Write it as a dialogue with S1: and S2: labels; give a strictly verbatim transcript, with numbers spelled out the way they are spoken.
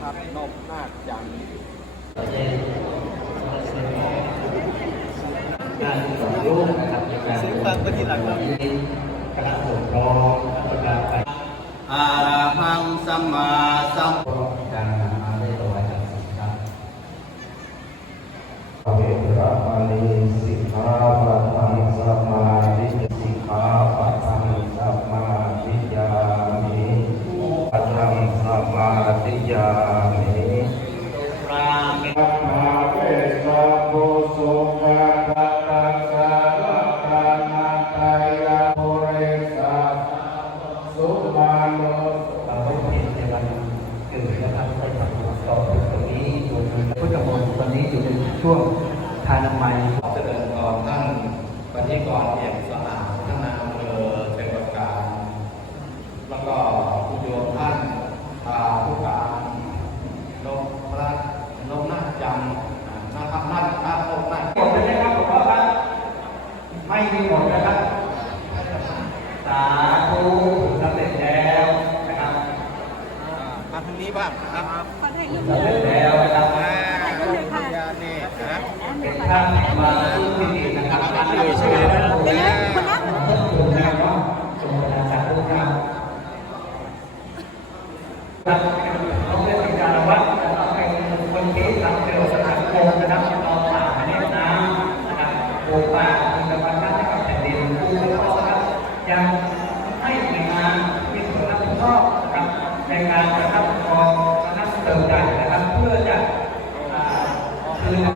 S1: นะครับนบนาคจันทร์
S2: การสอนลูกนะครับในการ
S1: ซื้อฟังไปทีหลังครับ
S2: คณะสงฆ์ร้องประกาศไป
S1: อาระหังสัมมาสัมพุทธัสสะ
S2: การนำมาได้ถวายจากสิ่งครับ
S3: เวระมณีสิกขาปะทังสมาธิสิกขาปะทังสมาธิยามิปะทังสมาธิยามิสัมมาเวสะโพสุขะตะตัสสะละกานาตายาโพเรสะสุมาโน
S2: เราต้องเห็นในวันเกิดนะครับได้ทำบุญต่อตรงนี้อยู่ในพุทธมนต์ตอนนี้อยู่ในช่วงทานามัย
S1: เจริญพรท่านปฏิกรเอี่ยมสะอาดท่านนายอำเภอเชียงประการแล้วก็ผู้โยมท่านพาผู้การลงพระลงนาคจันทร์นะครับนั่นครับลงนาค
S2: หมดเลยนะครับหลวงพ่อครับไม่มีหมดนะครับสาธุสำเร็จแล้วนะครับ
S1: มาทางนี้บ้างนะครับ
S2: เราเริ่ม